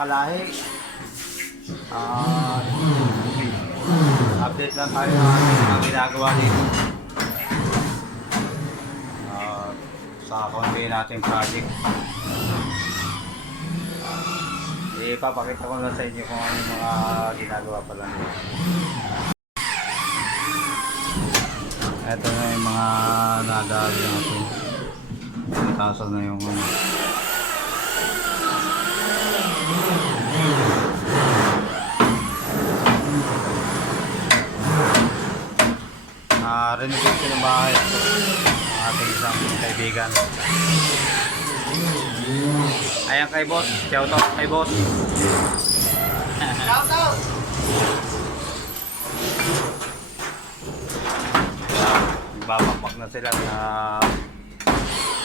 kalahi. Update lang tayo ng ating mga ginagawa dito. Sa convey natin project. Ipapakita ko lang sa inyo kung ano yung mga ginagawa pala nila. Ito na yung mga nadali natin. Tasal na yung renovation ng bahay ito ng ating isang kaibigan. Ayan kay boss, shout out kay boss. Shout out. Babakbak na sila na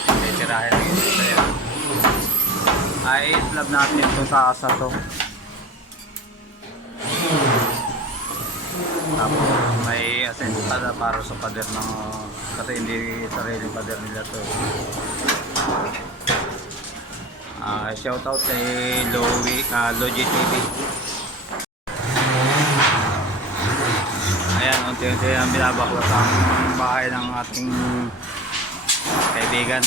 titirahin na yun sila. Ay slab natin ito sa asa to. Tapos may asensada para sa pader ng kasi hindi sarili pader nila to. Shout out kay Logi TV. Ayan, unti-unti ang binabaklas ang bahay ng ating kaibigan.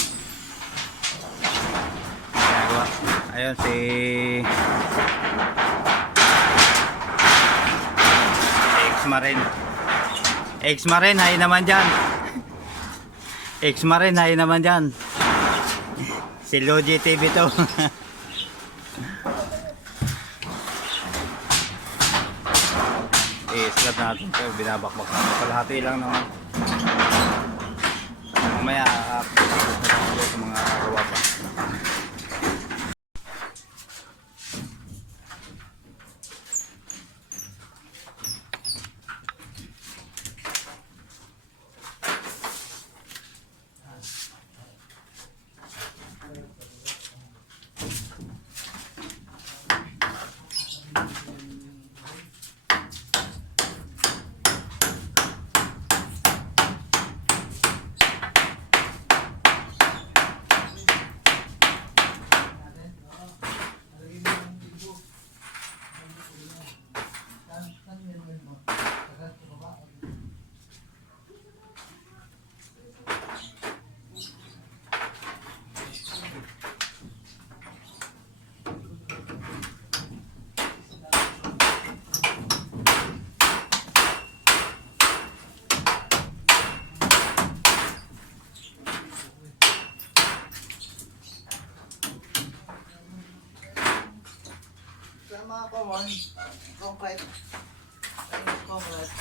Ayun si Ex-Marine, hay naman dyan. Ex-Marine, hay naman dyan. Si Logi TV to. Slab natin to, binabakbak natin. Kalahati lang naman. Mamaya, sa mga gawa pa. Mga common, concrete. Concrete.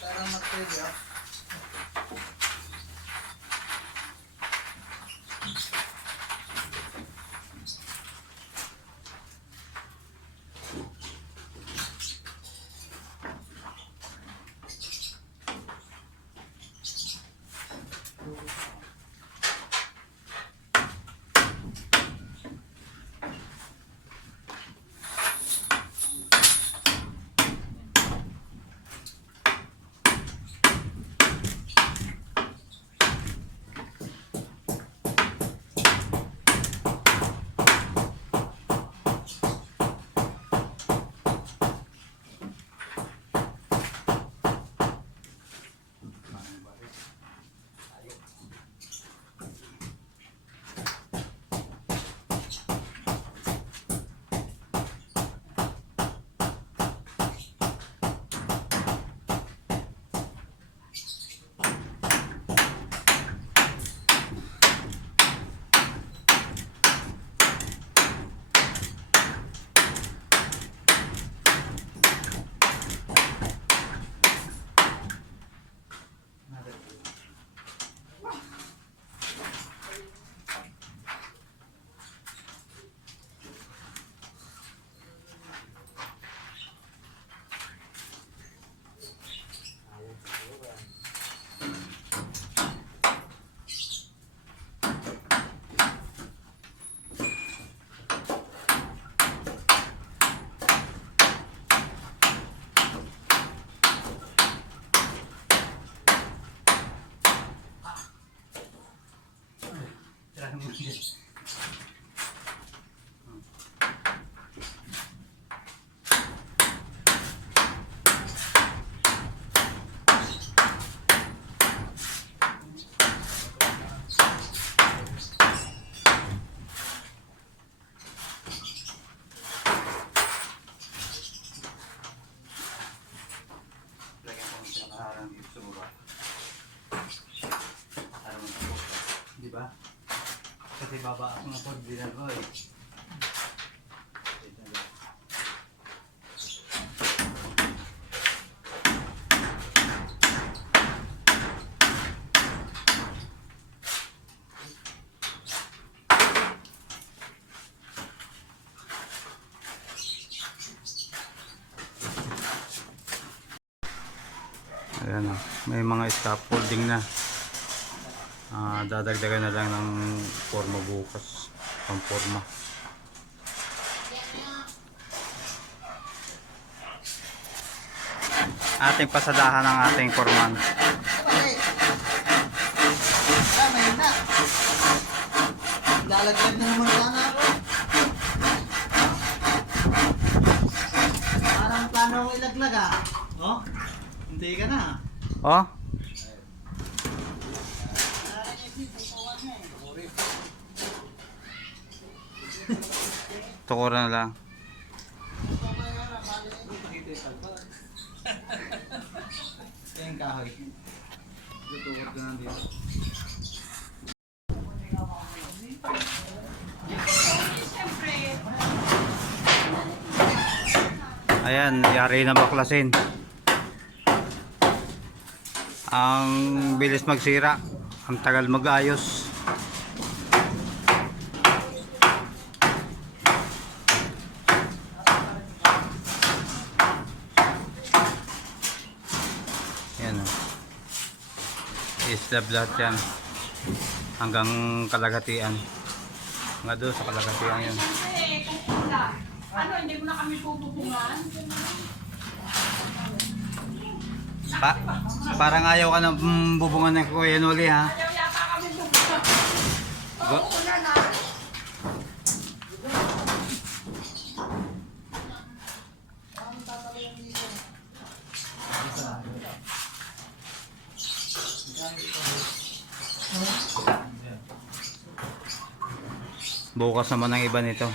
Tarang mag-trade ya. kasi baba ako ng pagdinan ko eh. Ayan o, may mga scaffolding na. Dadagdagan na lang ng forma bukas. Pang forma. Ating pasadahan ng ating forman. Okay. May na. Lalagyan na naman sana ako. Parang plano ko ilaglag ah. Oh? Hindi ka na. Oh? Tukuran na lang. Ito yung kahoy. Tutukot ka na dito. Ayan, yari na baklasin. Ang bilis magsira, ang tagal mag-ayos. Yan o. Islab lahat yan. Hanggang kalagatian. Nga doon sa kalagatian yan. Ano, hindi mo na kami pupubungan? Parang ayaw ka ng bubungan ng Kuya Noli ha. Ayaw yata kami pupubungan. Oo, una na. Bukas naman ang iba nito.